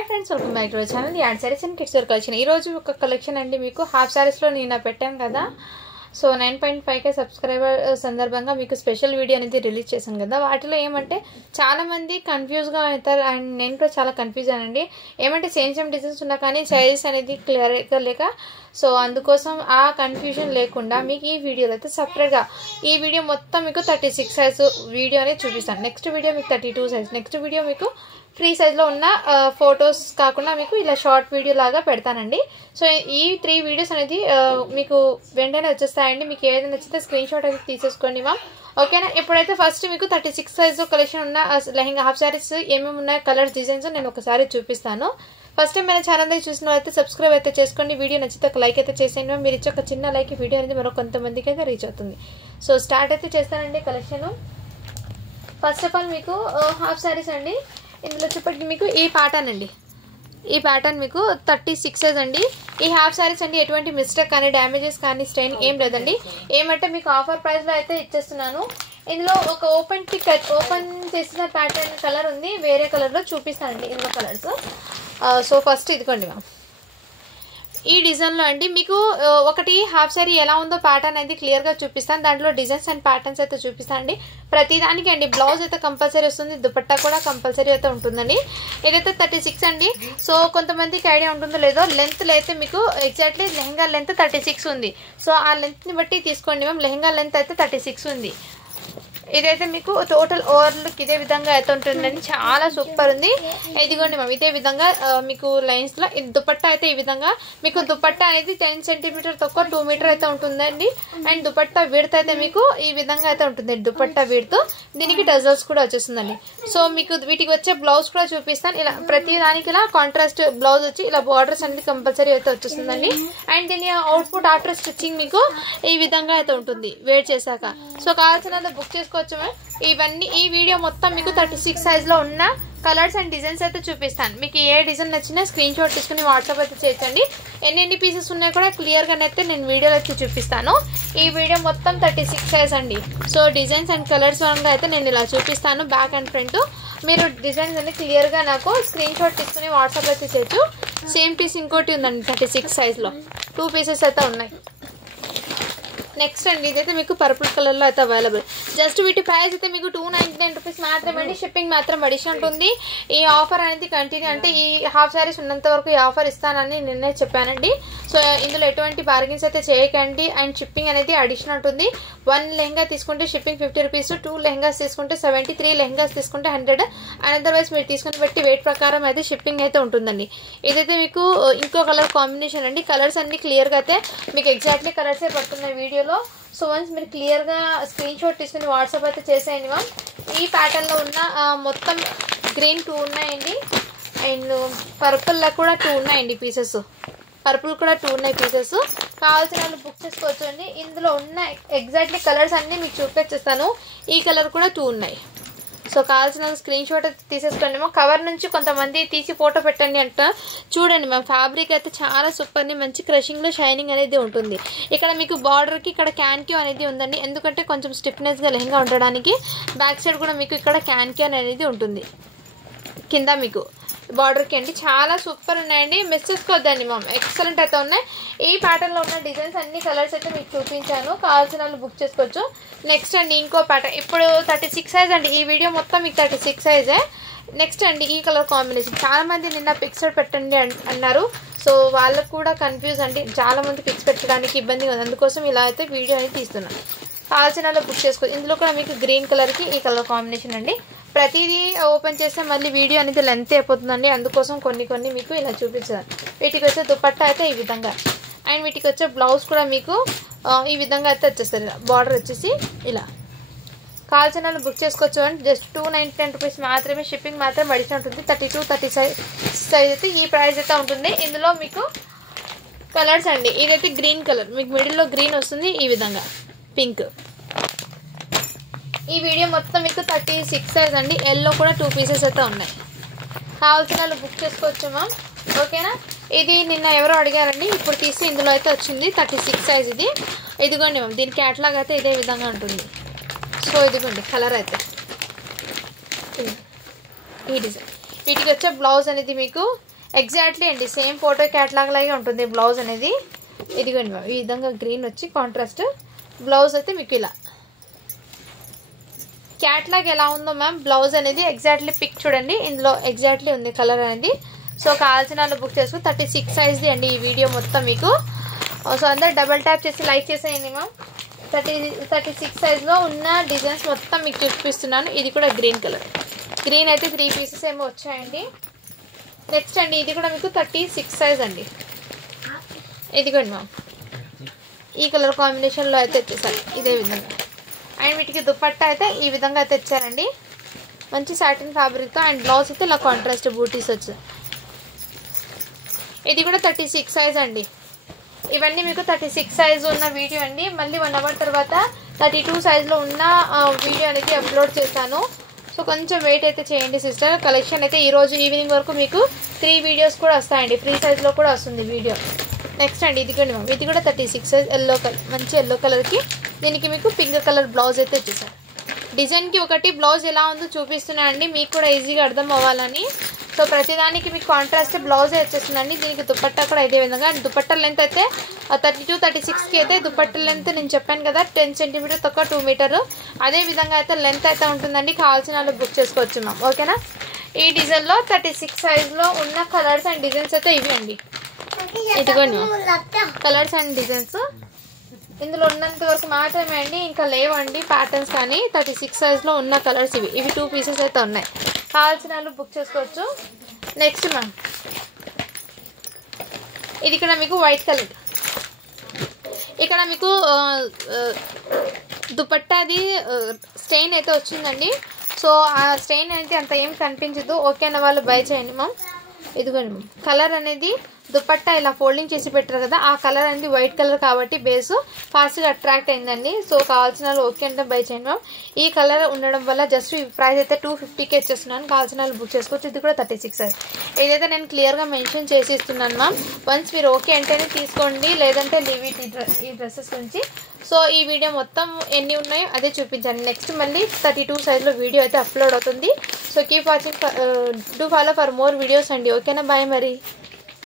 High friends welcome back to our channel yard sarees and kids work వచ్చిన ఈ రోజు ఒక కలెక్షన్ అండి మీకు హాఫ్ సారీస్ లో నేను పెట్టాను కదా సో 9.5k సబ్స్క్రైబర్ సందర్భంగా మీకు స్పెషల్ వీడియో అనేది రిలీజ్ చేశాను కదా వాటిలో ఏమంటే చాలా మంది కన్ఫ్యూజ్ గా అవుతారు అండ్ నేను కూడా చాలా కన్ఫ్యూజ్ అయ్యానండి ఏమంటే సేమ్ డిజైన్స్ ఉన్నా కానీ సైజెస్ అనేది క్లియర్ గా లేక సో అందుకోసం ఆ కన్ఫ్యూజన్ లేకుండా మీకు ఈ వీడియోలో అయితే సెపరేట్ గా ఈ వీడియో మొత్తం మీకు 36 సైజ్ వీడియో అనేది చూపిస్తాను నెక్స్ట్ వీడియో మీకు 32 సైజ్ నెక్స్ట్ వీడియో మీకు ఫ్రీ సైజ్ లో ఉన్న ఫోటోస్ కాకుండా మీకు ఇలా షార్ట్ వీడియో లాగా పెడతానండి సో ఈ 3 వీడియోస్ అనేది మీకు వెంటనే వచ్చేస్తాయండి మీకు ఏదైనా నచ్చితే స్క్రీన్ షాట్ అయితే తీసేసుకోండి మా ఓకేనా ఇప్పుడైతే ఫస్ట్ మీకు 36 సైజ్ కలెక్షన్ ఉన్న లెహంగా హాఫ్ సారీస్ ఏమేమి ఉన్నాయి కలర్స్ డిజైన్స్ నేను ఒకసారి చూపిస్తాను ఫస్ట్ టైం మన ఛానల్ దగ్గర చూసిన వాళ్ళైతే సబ్స్క్రైబ్ అయితే చేసుకోండి వీడియో నచ్చితే ఒక లైక్ అయితే చేసేయండి మీరు ఇచ్చే ఒక చిన్న లైక్ వీడియో అనేది మరో కొంతమందికి అయితే రీచ్ అవుతుంది సో స్టార్ట్ అయితే చేస్తానండి కలెక్షన్ ఫస్ట్ ఆఫ్ ఆల్ మీకు హాఫ్ సారీస్ అండి ఇందులో చూపండి మీకు ఈ ప్యాటర్న్ అండి ఈ ప్యాటర్న్ మీకు 36 సైజ్ అండి ఈ హాఫ్ సారీస్ అండి ఎటువంటి మిస్టేక్ కానీ డ్యామేజెస్ కానీ స్ట్రెయిన్ ఏం లేదండి ఏమంటే మీకు ఆఫర్ ప్రైస్ లో అయితే ఇచ్చేస్తున్నాను ఇందులో ఒక ఓపెన్ చేసిన ప్యాటర్న్ కలర్ ఉంది వేరే కలర్ లో చూపిస్తానండి ఇందులో కలర్స్ సో ఫస్ట్ ఇదిగోండి మ్యామ్ ఈ డిజైన్ లో అండి మీకు ఒకటి హాఫ్ సారీ ఎలా ఉందో ప్యాటర్న్ అనేది క్లియర్ గా చూపిస్తాను దాంట్లో డిజైన్స్ అండ్ ప్యాటర్న్స్ అయితే చూపిస్తానండి ప్రతి దానికి అండి బ్లౌజ్ అయితే కంపల్సరీ వస్తుంది దుపట్టా కూడా కంపల్సరీ అయితే ఉంటుందండి ఇదైతే 36 అండి సో కొంతమందికి ఐడియా ఉంటుందో లేదో లెంత్ అయితే మీకు ఎగ్జాక్ట్లీ లెహంగా లెంత్ 36 ఉంది సో ఆ లెంత్ ని బట్టి తీసుకోండి మ్యామ్ లెహంగా లెంత్ అయితే 36 ఉంది ఇదైతే మీకు టోటల్ ఓవర్ లుక్ ఇదే విధంగా అయితే ఉంటుందండి చాలా సూపర్ ఉంది ఇదిగోండి మ్యామ్ ఇదే విధంగా మీకు లైన్స్ లో దుపట్టా అయితే ఈ విధంగా మీకు దుపట్టా అనేది 10 సెంటీమీటర్ తక్కువ 2 మీటర్ అయితే ఉంటుందండి అండ్ దుపట్టా విడ్త్ అయితే మీకు ఈ విధంగా అయితే ఉంటుంది దుపట్టా విడ్త్ దీనికి టజల్స్ కూడా వచ్చేస్తుందండి సో మీకు వీటికి వచ్చే బ్లౌజ్ కూడా చూపిస్తాను ఇలా ప్రతి దానికి ఇలా కాంట్రాస్ట్ బ్లౌజ్ వచ్చి ఇలా బార్డర్స్ అన్ని కంపల్సరీ అయితే వచ్చేస్తుందండి అండ్ దీని అవుట్పుట్ ఆఫ్టర్ స్టిచ్చింగ్ మీకు ఈ విధంగా అయితే ఉంటుంది వేర్ చేశాక సో కావాల్సిన బుక్ చేసుకోవచ్చు ఇవన్నీ ఈ వీడియో మొత్తం మీకు 36 సైజ్ లో ఉన్న కలర్స్ అండ్ డిజైన్స్ అయితే చూపిస్తాను మీకు ఏ డిజైన్ నచ్చినా స్క్రీన్ షాట్ తీసుకుని వాట్సాప్ అయితే చేయండి ఎన్ని పీసెస్ ఉన్నాయి కూడా క్లియర్ గా అయితే నేను వీడియోలో అయితే చూపిస్తాను ఈ వీడియో మొత్తం 36 సైజ్ అండి సో డిజైన్స్ అండ్ కలర్స్ పరంగా అయితే నేను ఇలా చూపిస్తాను బ్యాక్ అండ్ ఫ్రంట్ మీరు డిజైన్స్ అన్ని క్లియర్ గా నాకు స్క్రీన్ షాట్ తీసుకుని వాట్సాప్ అయితే చేయొచ్చు సేమ్ పీస్ ఇంకోటి ఉందండి 36 సైజ్ లో 2 పీసెస్ అయితే ఉన్నాయి నెక్స్ట్ అండి ఇదైతే మీకు పర్పుల్ కలర్ లో అయితే అవైలబుల్ జస్ట్ వీటి ప్రైస్ అయితే మీకు 299 రూపీస్ మాత్రమే అండి షిప్పింగ్ మాత్రం అడిషన్ ఉంటుంది ఈ ఆఫర్ అనేది కంటిన్యూ అంటే ఈ హాఫ్ సారీస్ ఉన్నంత వరకు ఈ ఆఫర్ ఇస్తానని నిన్నే చెప్పానండి సో ఇందులో ఎటువంటి బార్గెన్స్ అయితే చేయకండి అండ్ షిప్పింగ్ అనేది అడిషన్ ఉంటుంది 1 లెహంగా తీసుకుంటే షిప్పింగ్ 50 రూపీస్ 2 లెహంగాస్ తీసుకుంటే 70 3 లెహంగాస్ తీసుకుంటే 100 అండ్ అదర్వైజ్ మీరు తీసుకుని బట్టి వెయిట్ ప్రకారం అయితే షిప్పింగ్ అయితే ఉంటుందండి ఇదైతే మీకు ఇంకో కలర్ కాంబినేషన్ అండి కలర్స్ అన్ని క్లియర్ గా అయితే మీకు ఎగ్జాక్ట్లీ కలర్స్ పడుతున్నాయి వీడియోలో సో వన్స్ మీరు క్లియర్ గా స్క్రీన్ షాట్ తీసుకుని వాట్సాప్ అయితే చేసేయండి మ్యామ్ ఈ ప్యాటర్న్ లో ఉన్న మొత్తం గ్రీన్ 2 ఉన్నాయండి అండ్ పర్పుల్ లో కూడా 2 ఉన్నాయండి పీసెస్ పర్పుల్ కూడా 2 ఉన్నాయి పీసెస్ కావాల్సిన వాళ్ళు బుక్ చేసుకోవచ్చు అండి ఇందులో ఉన్న ఎగ్జాక్ట్లీ కలర్స్ అన్ని మీకు చూపించేస్తాను ఈ కలర్ కూడా 2 ఉన్నాయి సో కావాల్సిన స్క్రీన్ షాట్ తీసేసుకోండి మా కవర్ నుంచి కొంతమంది తీసి ఫోటో పెట్టండి అంట చూడండి మ్యామ్ ఫ్యాబ్రిక్ అయితే చాలా సూపర్ ని మంచి క్రషింగ్ లో షైనింగ్ అనేది ఉంటుంది ఇక్కడ మీకు బార్డర్ కి ఇక్కడ క్యాన్క్యూ అనేది ఉందండి ఎందుకంటే కొంచెం స్టిఫ్నెస్ గా లెహంగా ఉండడానికి బ్యాక్ సైడ్ కూడా మీకు ఇక్కడ క్యాన్క్యూ అనేది ఉంటుంది కింద మీకు బార్డర్ కి అండి చాలా సూపర్ ఉన్నాయండి మిస్ చేసుకోవద్దండి మ్యామ్ ఎక్సలెంట్ అయితే ఉన్నాయి ఈ ప్యాటర్న్ లో ఉన్న డిజైన్స్ అన్ని కలర్స్ అయితే మీకు చూపించాను కావాల్సిన వాళ్ళు బుక్ చేసుకోవచ్చు నెక్స్ట్ అండి ఇంకో ప్యాటర్న్ ఇప్పుడు 36 సైజ్ అండి ఈ వీడియో మొత్తం మీకు 36 సైజే నెక్స్ట్ అండి ఈ కలర్ కాంబినేషన్ చాలా మంది నిన్న పిక్చర్ పెట్టండి అన్నారు సో వాళ్ళకు కూడా కన్ఫ్యూజ్ అండి చాలా మంది పిక్స్ పెట్టడానికి ఇబ్బందిగా ఉంది అందుకోసం ఇలా అయితే వీడియో అనేది తీస్తున్నాను కావాల్సిన వాళ్ళు బుక్ చేసుకోవచ్చు ఇందులో కూడా మీకు గ్రీన్ కలర్ కి ఈ కలర్ కాంబినేషన్ అండి ప్రతిదీ ఓపెన్ చేస్తే మళ్ళీ వీడియో అనేది లెంత్ అయిపోతుందండి అందుకోసం కొన్ని మీకు ఇలా చూపించాను వీటికి వచ్చే దుపట్టా అయితే ఈ విధంగా అండ్ వీటికి వచ్చే బ్లౌజ్ కూడా మీకు ఈ విధంగా అయితే వచ్చేస్తుంది బార్డర్ వచ్చేసి ఇలా కావాల్సిన వాళ్ళు బుక్ చేసుకోవచ్చు అండి జస్ట్ 299 రూపీస్ మాత్రమే షిప్పింగ్ మాత్రం అడిషన్ ఉంటుంది 32 సైజ్ అయితే ఈ ప్రైస్ అయితే ఉంటుంది ఇందులో మీకు కలర్స్ అండి ఇదైతే గ్రీన్ కలర్ మీకు మిడిల్ లో గ్రీన్ వస్తుంది ఈ విధంగా పింక్ ఈ వీడియో మొత్తం మీకు 36 సైజ్ అండి ఎల్లో కూడా 2 పీసెస్ అయితే ఉన్నాయి కావాల్సిన వాళ్ళు బుక్ చేసుకోవచ్చు మ్యామ్ ఓకేనా ఇది నిన్న ఎవరో అడిగారండి ఇప్పుడు తీసి ఇందులో అయితే వచ్చింది 36 సైజ్ ఇది ఇదిగోండి మ్యామ్ దీని క్యాటలాగ్ అయితే ఇదే విధంగా ఉంటుంది సో ఇదిగోండి కలర్ అయితే ఈ డిజైన్ వీటికి వచ్చే బ్లౌజ్ అనేది మీకు ఎగ్జాక్ట్లీ అండి సేమ్ ఫోటో క్యాటలాగ్ లాగే ఉంటుంది బ్లౌజ్ అనేది. ఇదిగోండి మ్యామ్, ఈ విధంగా గ్రీన్ వచ్చి కాంట్రాస్ట్ బ్లౌజ్ అయితే మీకు ఇలా. క్యాటలాగ్ ఎలా ఉందో మ్యామ్ బ్లౌజ్ అనేది ఎగ్జాక్ట్లీ పిక్ చూడండి, ఇందులో ఎగ్జాక్ట్లీ ఉంది కలర్ అనేది. సో కావాల్సిన వాళ్ళు బుక్ చేసుకుని 36 సైజ్ది అండి ఈ వీడియో మొత్తం మీకు. సో అందరు డబల్ ట్యాప్ చేసి లైక్ చేసేయండి మ్యామ్. 36 సైజ్లో ఉన్న డిజైన్స్ మొత్తం మీకు చూపిస్తున్నాను. ఇది కూడా గ్రీన్ కలర్, గ్రీన్ అయితే 3 పీసెస్ ఏమో వచ్చాయండి. నెక్స్ట్ అండి ఇది కూడా మీకు 36 సైజ్ అండి. ఇదిగోండి మ్యామ్, ఈ కలర్ కాంబినేషన్లో అయితే వచ్చేసారు ఇదే విధంగా. అండ్ వీటికి దుపట్టా అయితే ఈ విధంగా అయితే ఇచ్చారండి, మంచి సాటిన్ ఫ్యాబ్రిక్తో. అండ్ బ్లౌజ్ అయితే ఇలా కాంట్రాస్ట్ బూటీస్ వచ్చాయి. ఇది కూడా 36 సైజ్ అండి. ఇవన్నీ మీకు 36 సైజ్ ఉన్న వీడియో అండి. మళ్ళీ 1 అవర్ తర్వాత 32 సైజ్లో ఉన్న వీడియో అనేది అప్లోడ్ చేశాను. సో కొంచెం వెయిట్ అయితే చేయండి సిస్టర్. కలెక్షన్ అయితే ఈరోజు ఈవినింగ్ వరకు మీకు 3 వీడియోస్ కూడా వస్తాయండి, ఫ్రీ సైజ్లో కూడా వస్తుంది వీడియో. నెక్స్ట్ అండి ఇది కూడా ఇది కూడా 36 సైజ్ ఎల్లో కలర్, మంచి ఎల్లో కలర్కి దీనికి మీకు పింక్ కలర్ బ్లౌజ్ అయితే వచ్చేసారు. డిజైన్కి ఒకటి బ్లౌజ్ ఎలా ఉందో చూపిస్తున్నా అండి, మీకు కూడా ఈజీగా అర్థం అవ్వాలని. సో ప్రతిదానికి మీకు కాంట్రాస్ట్ బ్లౌజే వచ్చేస్తుందండి. దీనికి దుపట్టా కూడా ఇదే విధంగా. అండ్ దుపట్టా లెంత్ అయితే 32-36కి అయితే దుపట్టా లెంత్ నేను చెప్పాను కదా 10 సెంటీమీటర్ తక్కువ 2 మీటరు, అదే విధంగా అయితే లెంత్ అయితే ఉంటుందండి. కావాల్సిన వాళ్ళు బుక్ చేసుకోవచ్చు మ్యామ్, ఓకేనా. ఈ డిజైన్లో 36 సైజ్లో ఉన్న కలర్స్ అండ్ డిజైన్స్ అయితే ఇవి అండి. ఇదిగోండి కలర్స్ అండ్ డిజైన్స్ ఇందులో ఉన్నంత వరకు మాత్రమే అండి, ఇంకా లేవండి ప్యాటర్న్స్ కానీ. 36 సైజ్లో ఉన్న కలర్స్ ఇవి 2 పీసెస్ అయితే ఉన్నాయి. కావాల్సిన వాళ్ళు బుక్ చేసుకోవచ్చు. నెక్స్ట్ మ్యామ్ ఇది ఇక్కడ మీకు వైట్ కలర్, ఇక్కడ మీకు దుపట్టాది స్టెయిన్ అయితే వచ్చిందండి. సో ఆ స్టెయిన్ అయితే అంత ఏం కనిపించదు, ఓకే అన్న వాళ్ళు బై చేయండి మ్యామ్. ఇదిగోండి మ్యామ్, కలర్ అనేది దుపట్టా ఇలా ఫోల్డింగ్ చేసి పెట్టారు కదా, ఆ కలర్ అనేది వైట్ కలర్ కాబట్టి బేస్ ఫాస్ట్గా అట్రాక్ట్ అయిందండి. సో కావాల్సిన వాళ్ళు ఓకే అంటే బై చేయండి మ్యామ్. ఈ కలర్ ఉండడం వల్ల జస్ట్ ఈ ప్రైస్ అయితే 250కి ఇచ్చేస్తున్నాను. కావాల్సిన వాళ్ళు బుక్ చేసుకోవచ్చు. ఇది కూడా 36 సైజ్. ఇదైతే నేను క్లియర్గా మెన్షన్ చేసి ఇస్తున్నాను మ్యామ్. వన్స్ మీరు ఓకే అంటేనే తీసుకోండి, లేదంటే లీవ్ ఇట్ ఈ డ్రెస్సెస్ నుంచి. సో ఈ వీడియో మొత్తం ఎన్ని ఉన్నాయో అదే చూపించండి. నెక్స్ట్ మళ్ళీ 32 సైజ్లో వీడియో అయితే అప్లోడ్ అవుతుంది. So keep watching, do follow for more videos అండి, ఓకేనా. బాయ్ మరి.